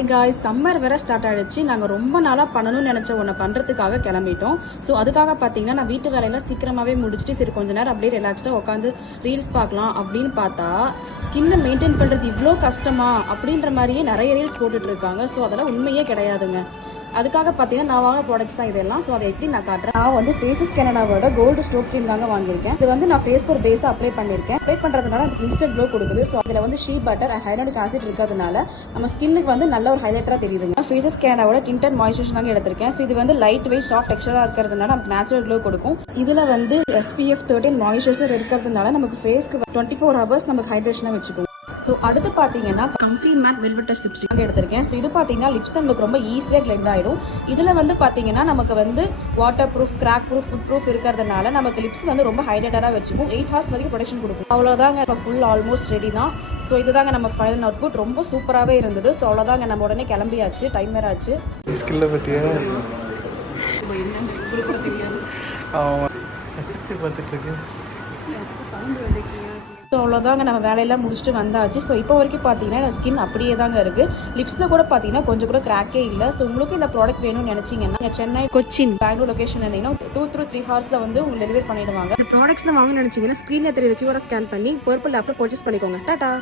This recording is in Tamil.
ஹாய் காய் சம்மர் வேற ஸ்டார்ட் ஆயிடுச்சு. நாங்கள் ரொம்ப நாளாக பண்ணணும்னு நினச்ச ஒன்று பண்ணுறதுக்காக கிளம்பிட்டோம். ஸோ அதுக்காக பார்த்தீங்கன்னா நான் வீட்டு வேலையெல்லாம் சீக்கிரமாகவே முடிச்சுட்டு சரி கொஞ்ச நேரம் அப்படியே ரிலாக்ஸ்டாக உட்காந்து ரீல்ஸ் பார்க்கலாம் அப்படின்னு பார்த்தா ஸ்கின்னை மெயின்டைன் பண்ணுறது இவ்வளோ கஷ்டமா அப்படின்ற மாதிரியே நிறைய ரீல்ஸ் போட்டுட்டு இருக்காங்க. ஸோ அதெல்லாம் உண்மையே கிடையாதுங்க. அதுக்காக பார்த்தீங்கன்னா நான் வாங்க ப்ராடக்ட்ஸ் தான் இதெல்லாம். ஸோ அதை எப்படி நான் காட்டுறேன்? நான் வந்து ஃபேஸஸ் கனடாவோட கோல்டு ஸ்டோப் க்ரீம் தாங்க வாங்கியிருக்கேன். இது வந்து நான் ஃபேஸ்க்கு ஒரு பேஸாக அப்ளை பண்ணியிருக்கேன். அப்ளை பண்ணுறதுனால எனக்கு இன்ஸ்டன்ட் க்ளோ கொடுக்குது. ஸோ அதில் வந்து ஷீ பட்டர் அண்ட் ஆசிட் இருக்கிறதுனால நம்ம ஸ்கின்னுக்கு வந்து நல்ல ஒரு ஹைலைட்டராக தெரியுதுங்க. ஃபேஸஸ் கனடாவோட டிண்டர் மாய்ஸ்சரைசர் தாங்க எடுத்திருக்கேன். ஸோ இது வந்து லைட் வெயிட் சாஃப்ட் டெக்ஸ்டராக இருக்கிறதுனால நமக்கு நேச்சுரல் க்ளோ கொடுக்கும். இதில் வந்து எஸ்பிஎஃப் தேர்ட்டின் மாய்ஸ்சரைசர் இருக்கிறதுனால நமக்கு ஃபேஸ்க்கு டுவெண்ட்டி ஃபோர் ஹவர்ஸ் நமக்கு ஹைட்ரேஷனாக வச்சுக்கும். ஸோ அடுத்து பார்த்தீங்கன்னா கம்ஃபி மேட் வெல்வெட்டஸ் லிப்ஸ்டிக் எடுத்திருக்கேன். ஸோ இது பார்த்தீங்கன்னா லிப்ஸ் நமக்கு ரொம்ப ஈஸியாக கிளெண்ட் ஆயிடும். இதில் வந்து பார்த்தீங்கன்னா நமக்கு வந்து water proof crack proof food proof இருக்கிறதுனால நமக்கு லிப்ஸ் வந்து ரொம்ப ஹைட்ரேட்டடாக வச்சுக்கும். எயிட் ஹவர்ஸ் வரைக்கும் ப்ரொடக்ஷன் கொடுக்கும். அவ்வளோதாங்க இப்போ ஃபுல் ஆல்மோஸ்ட் ரெடி தான். ஸோ இதுதாங்க நம்ம ஃபைனல் அவுட்புட் ரொம்ப சூப்பராகவே இருந்தது. ஸோ அவ்வளோதாங்க நம்ம உடனே கிளம்பியாச்சு. டைம் வேற ஆச்சு ஸ்கில்லை பற்றியா ரசித்து பார்த்துட்டு இருக்கு ஸோ அவ்வளோதாங்க. நம்ம வேலையெல்லாம் முடிச்சுட்டு வந்தாச்சு. ஸோ இப்போ வரைக்கும் பார்த்தீங்கன்னா ஸ்கின் அப்படியே தாங்க இருக்குது லிப்ஸில் கூட பார்த்தீங்கன்னா கொஞ்சம் கூட கிராக்கே இல்லை. ஸோ உங்களுக்கு இந்த ப்ராடக்ட் வேணும்னு நினச்சிங்கன்னா சென்னை கொச்சின் பெங்களூர் லொகேஷன் இருந்தீங்கன்னா டூ த்ரூ த்ரீ ஹவர்ஸில் வந்து உங்களுக்கு டெலிவரி பண்ணிடுவாங்க. இந்த ப்ராடக்ட்ஸ் வாங்க நினச்சிங்கன்னா ஸ்க்ரீனில் தெரியற கியூஆர் ஸ்கேன் பண்ணி பர்பிள் ஆப்பில் பர்ச்சேஸ் பண்ணிக்கோங்க. டாட்டா